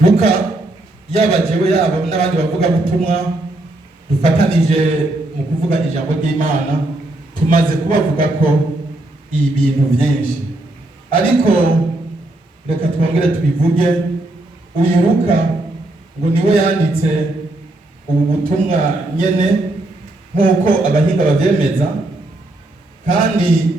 Luka yaba jewe yaba n'abandi bavuga butumwa dufatanije mu kuvuga ijambo ry'Imana tumaze kubavuga ko ibintu byinshi, ariko reka twongere tubivuge. Uyu Luka ngo niwe yanditse ubu butumwa nyene nk'uko abahinga bavyemeza, kandi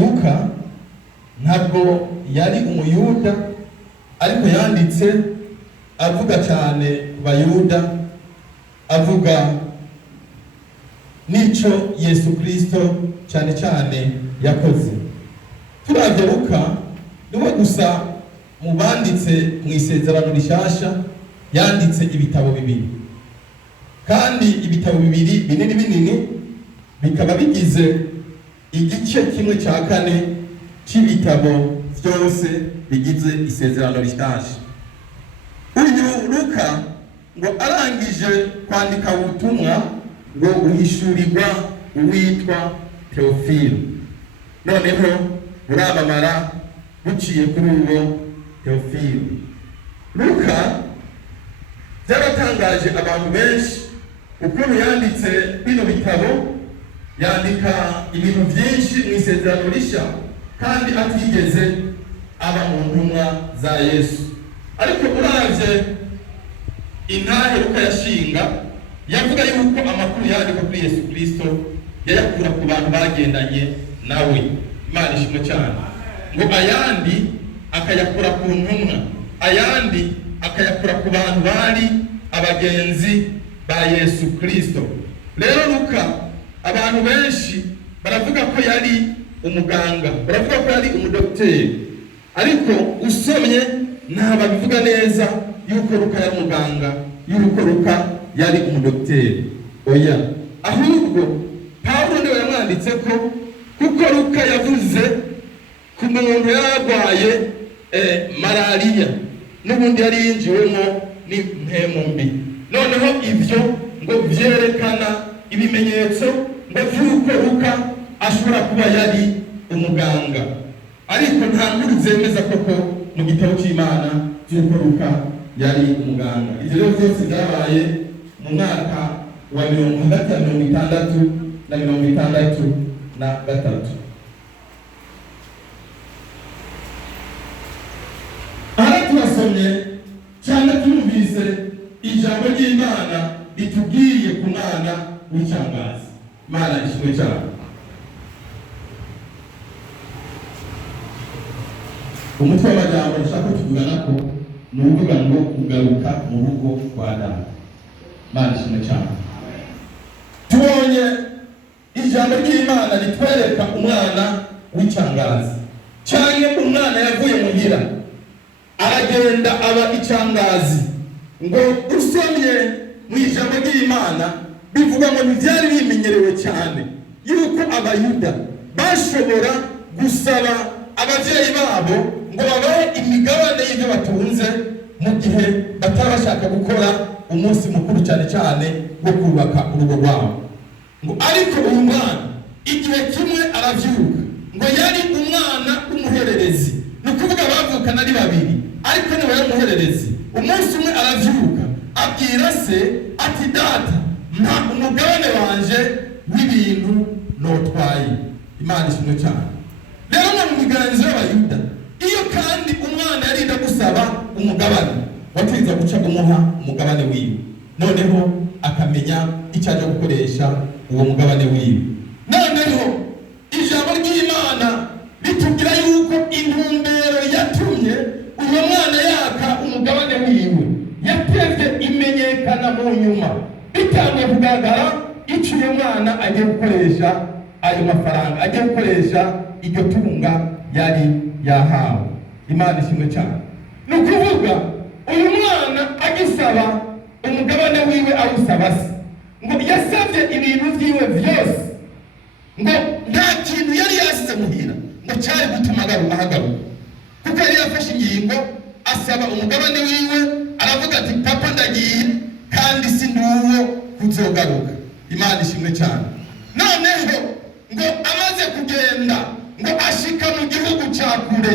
Luka ntabwo yari umuyuda, ariko yanditse avuga cyane ku bayuda, avuga nico Yesu Kristo cyane cyane yakoze. Turavye Luka niwe gusa mu banditse mu isezerano rishasha yanditse ibitabo bibiri, kandi ibitabo bibiri binini bikaba bigize igice kimwe cya kane c'ibitabo byose bigize isezerano rishasha. Uyu Luka ngo arangije kwandika ubutumwa ngo uhishurirwa uwitwa Teofilo, noneho buramamara buciye kuri uwo Teofilo. Luka byaratangaje abantu benshi ukuntu yanditse bino bitabo, yandika ibintu byinshi mu isezerano rishya kandi atigeze aba mu ntumwa za Yesu. Ariko uravye intahe Luka yashinga, yavuga yuko amakuru yandika kuri Yesu Kristo yayakura ku bantu bagendanye nawe. Imana ishimwe cyane. Ngo ayandi akayakura ku ntumwa, ayandi akayakura ku bantu bari abagenzi ba Yesu Kristo. Rero Luka abantu benshi baravuga ko yari umuganga, baravuga ko yari umudokiteri, ariko usomye ntabwo bivuga neza yuko Luka yari umuganga, yuko Luka yari umudokiteri. Oya, ahubwo Pawulo niwe yamwanditse ko, kuko Luka yavuze ku muntu yarwaye malariya n'ubundi yari yinjiwemo n'impemu mbi. Noneho ibyo ngo vyerekana ibimenyetso ngo vy'uko Luka ashobora kuba yari umuganga, ariko nta nkuru zemeza koko mu gitabo c'Imana vy'uko Luka yari umuganga. Ivyo rero vyose vyabaye mu mwaka wa 1963 na 1963. Aha turasomye cyane twumvise ijambo ry'Imana ritubwiye ku mwana w'icangazi. Imana ishimwe cyane. Umutwe w'amajambo nshaka kuvugana ko ni uvuga ngo kugaruka mu rugo kwa Adamu. Imana ishimwe cyane. Tubonye ijambo ry'Imana ritwereka umwana w'icangazi, cyane umwana yavuye muhira aragenda aba icangazi. Ngo usomye mu ijambo ry'Imana bivuga ngo ntibyari bimenyerewe cyane yuko abayuda bashobora gusaba abavyeyi babo ngo babahe imigabane y'ibyo batunze mu gihe batabashaka gukora umunsi mukuru cyane cyane wo kubaka urugo rwabo. Ngo ariko uyu mwana igihe kimwe aravyuka, ngo yari umwana w'umuhererezi, ni ukuvuga bavukana ari babiri, ariko niwe yari umuhererezi. Umunsi umwe aravyuka abwira se ati, data, nta umugabane wanje w'ibintu notwaye. Imana ishimwe cyane. Rero mu miganzo y'abayuda, iyo kandi umwana yarinda gusaba umugabane, wategeza guca umuha umugabane wiwe, noneho akamenya icyo aje gukoresha uwo mugabane wiwe. Noneho ijambo ry'Imana ritubwira yuko intumbero yatumye uwo mwana yaka umugabane wiwe yatevye imenyekana mu nyuma, bitangiye kugaragara icyo uyu mwana agiye gukoresha ayo mafaranga, agiye gukoresha iryo tunga yari yahawe. Imana ishimwe cyane. Ni ukuvuga uyu mwana agisaba umugabane wiwe awusaba se, ngo yasabye ibintu vyiwe vyose, ngo nta kintu yari yasize muhira ngo cyari gutuma ahagaruka, kuko yari yafashe ingingo asaba umugabane wiwe, aravuga ati, papa ndagiye kandi si nduwo kuzogaruka. Imana ishimwe cyane. Noneho ngo amaze kugenda ngo ashika mu gihugu cya kure.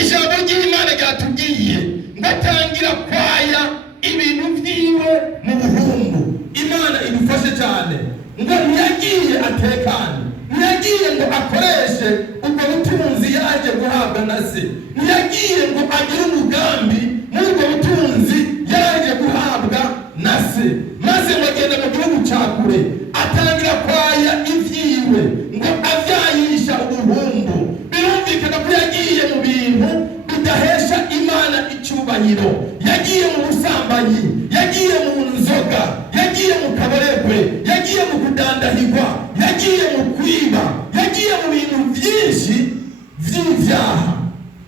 Ijambo ry'Imana ryatubwiye ngo atangira kwaya ibintu vyiwe mu buhumbu. Imana idufashe cyane ngo ntiyagiye atekane, ntiyagiye ngo akoreshe ubwo butunzi yaje guhabwa na se, ntiyagiye ngo agire umugambi n'ubwo butunzi yaje guhabwa na se, maze ngo agenda mu gihugu cya kure atangira kwaya ivyiwe ngo avyayisha ubuhumbu. Birumvikana ko yagiye mu bintu bidahesha Imana icyubahiro, yagiye mu busambanyi, yagiye mu nzoga, yagiye mu kabaregwe, yagiye mu kudandahirwa, yagiye mu kwiba, yagiye mu bintu byinshi vy'ivyaha.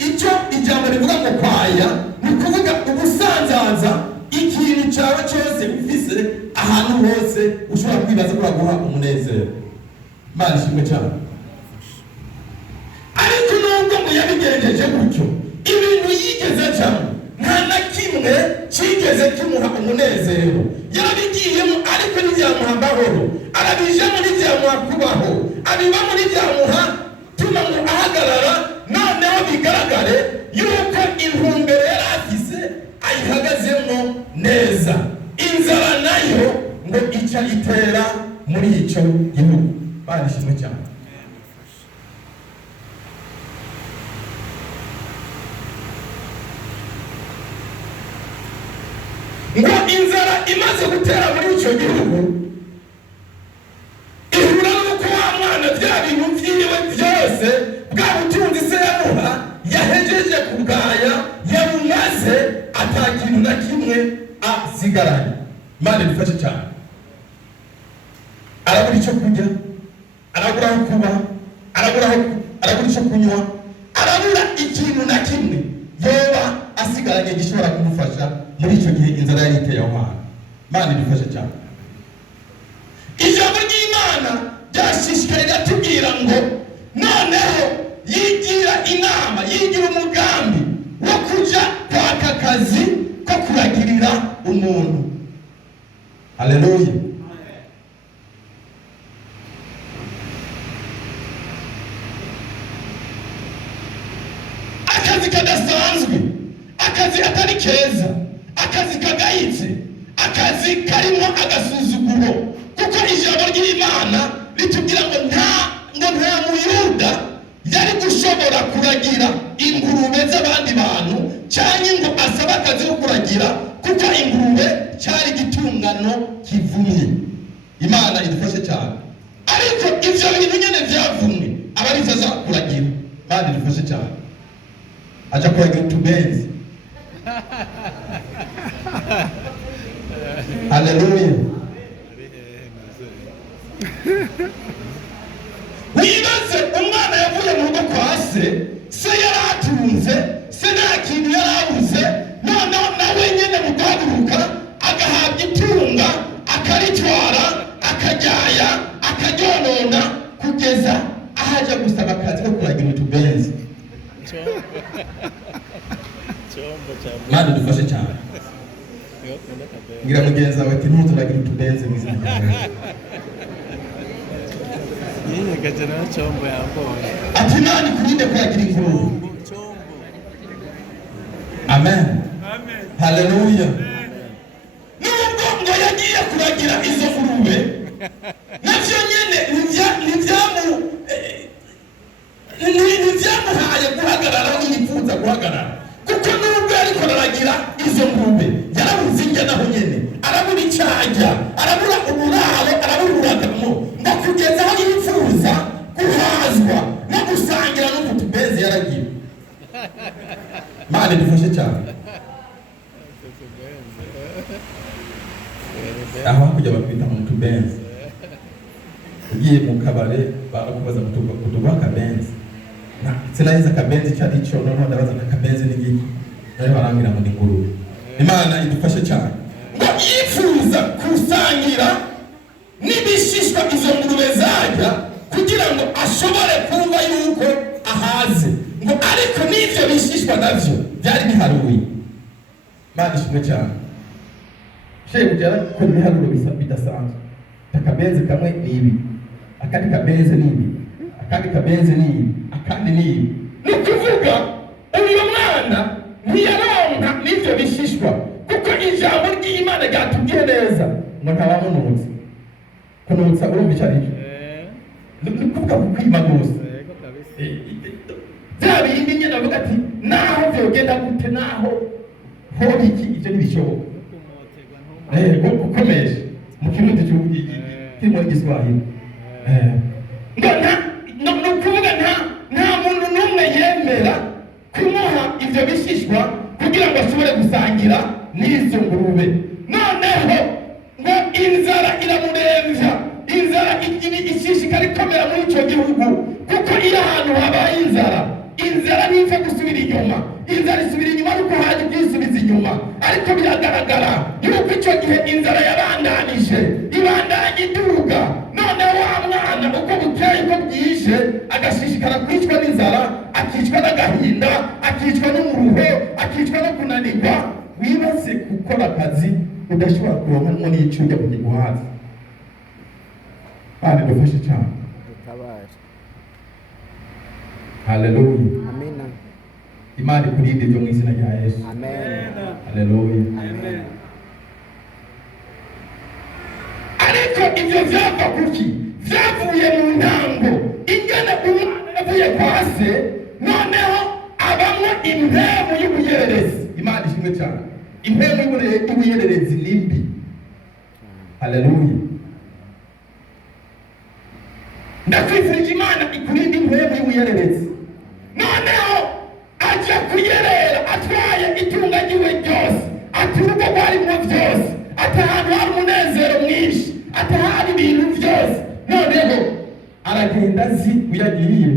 Icyo ijambo rivuga ngo kwaya ni kuvuga ubusanzaza ikintu cyawe cyose ufise ahantu hose ushobora kwibaza ko baguha umunezero. Imana ishimwe cyane. Ariko nubwo ngo yabigenjeje gutyo, ibintu yigeze cyane nta na kimwe kigeze kimuha umunezero. Yarabigiyemo ariko ntibyamuha amahoro, arabijemo ntibyamuha kubaho, abibamo ntibyamuha tuma ngo ahagarara. Noneho bigaragare yuko intumbero yari afise ayihagazemo neza. Inzara nayo ngo ica itera muri icyo gihugu. Imana ishimwe cyane. Ngo inzara imaze gutera muri icyo gihugu, ihura n'uko wa mwana bya bintu vyiwe byose bwa butunzi se yamuha yahejeje kubwaya, yabumaze atakintu na kimwe asigaranye. Imana idufashe cyane. Arabura icyo kurya, arabura aho kuba, arabura icyo kunywa, arabura ikintu na kimwe yoba asigaranye gishobora kumufasha muri icyo gihe inzara yari iteye aho hantu. Imana idufashe cyane. Ijambo ry'Imana ryashishikarira tubwira ngo noneho yigira inama, yigira umugambi wo kuja kwaka akazi ko kuragirira umuntu. Haleluya. Akazi kadasanzwe, akazi atari keza, akazi kagayitse, akazi karimo agasuzuguro, kuko ijambo ry'Imana ritubwira ngo nta muyuda yari gushobora kuragira ingurube z'abandi bantu cyangwa ngo asaba akazi ko kuragira, kuko ingurube cyari igitungano kivumye. Imana idufashe cyane. Ariko ivyo bintu nyene vyavumwe aba ari vyo azakuragira. Imana idufashe cyane. Acha kuragira utubenzi. Haleluya. Wibaze umwana yavuye mu rugo kwa se yaratunze, se nta kintu yarabuze, noneho nawe nyene mu guhaguruka agahabwa itunga, akaritwara, akajyaya, akaryonona, kugeza ahaja gusaba akazi ko kuragira utubenzi. Imana idufashe cyane. Ngira mugenzi wawe ati ntuturagira utubenzi mu izina ryawe. Ati Imana ikurinde kuragira ingurube. Amen. Haleluya. Nubwo ngo yagiye kuragira izo ngurube, navyo nyene ntibyamuhaye guhagarara aho yifuza guhagarara, kuko nubwo yariko aragira izo ngurube yarabuze injya naho nyene, arabura icyajya, arabura uburaro, arabura uragamo, ngo kugeza aho yifuza guhazwa no gusangira n'utubenzi yaragiye. Imana idufashe cyane. Aho kujya bakwita mu tubenzi, ugiye mu kabare barakubaza kutuba akabenzi, sinariza akabenzi cyari icyo, noneho ndabaza akabenzi n'igiki, nayo barangira ngo ni ingurube. Imana idufashe cyane. Ngo yifuza kusangira n'ibishishwa izo ngurube zarya kugira ngo ashobore kumva yuko ahaze, ngo ariko n'ivyo bishishwa navyo byari biharuye. Imana ishimwe cyane. Kugera ku biharuro bidasanzwe. Akabenzi kamwe ni ibi, akandi kabenzi ni ibi, akandi kabenzi ni ibi, kandi niyo ni ukuvuga uyu mwana ntiyaronka n'ibyo bishishwa kuko ijambo ry'Imana ryatubwiye neza ngo ntawamunutse. Kunutsa urumva icyo ari cyo? Ni ukuvuga kukwima rwose. Bya bindi nyine avuga ati naho byogenda gute, naho hoba iki, ibyo ntibishoboka. Gukomesha mu kirundi kirimo igiswahili. Ni ukuvuga nta muntu n'umwe yemera kumuha ibyo bishishwa kugira ngo ashobore gusangira n'izo ngurube. Noneho ngo inzara iramurembya, inzara ishishikara ikomera muri icyo gihugu, kuko iyo ahantu habaye inzara ntipfa gusubira inyuma. Inzara isubira inyuma ariko haje kwisubiza inyuma. Ariko biragaragara yuko icyo gihe inzara yabandanije ibandanya iduga. Noneho wa mwana uko bukeye uko bwije agashishikara kwicwa n'inzara, akicwa n'agahinda, akicwa n'umuruho, akicwa no kunanirwa. Wibaze gukora akazi udashobora kuronka n'icyo ujya kugiguhaza. Bane dufashe cyane. Haleluya. Amina. Imana ikurinde ibyo mu izina rya Yesu. Amen. Haleluya. Amen. Ariko ibyo byava kuki? Byavuye mu ntango ingana umwana yavuye kwa se, noneho abamwe impemu y'ubuyererezi. Imana ishimwe cyane. Impemu y'ubuyererezi ni mbi. Haleluya. Ndakwifurije Imana ikurinde impemu y'ubuyererezi. Noneho ajya kuyerera atwaye itunga ryiwe ryose, ati urugo rwarimo byose, ati ahantu hari umunezero mwinshi, ati hari ibintu byose. Noneho aragenda azi uyagiye.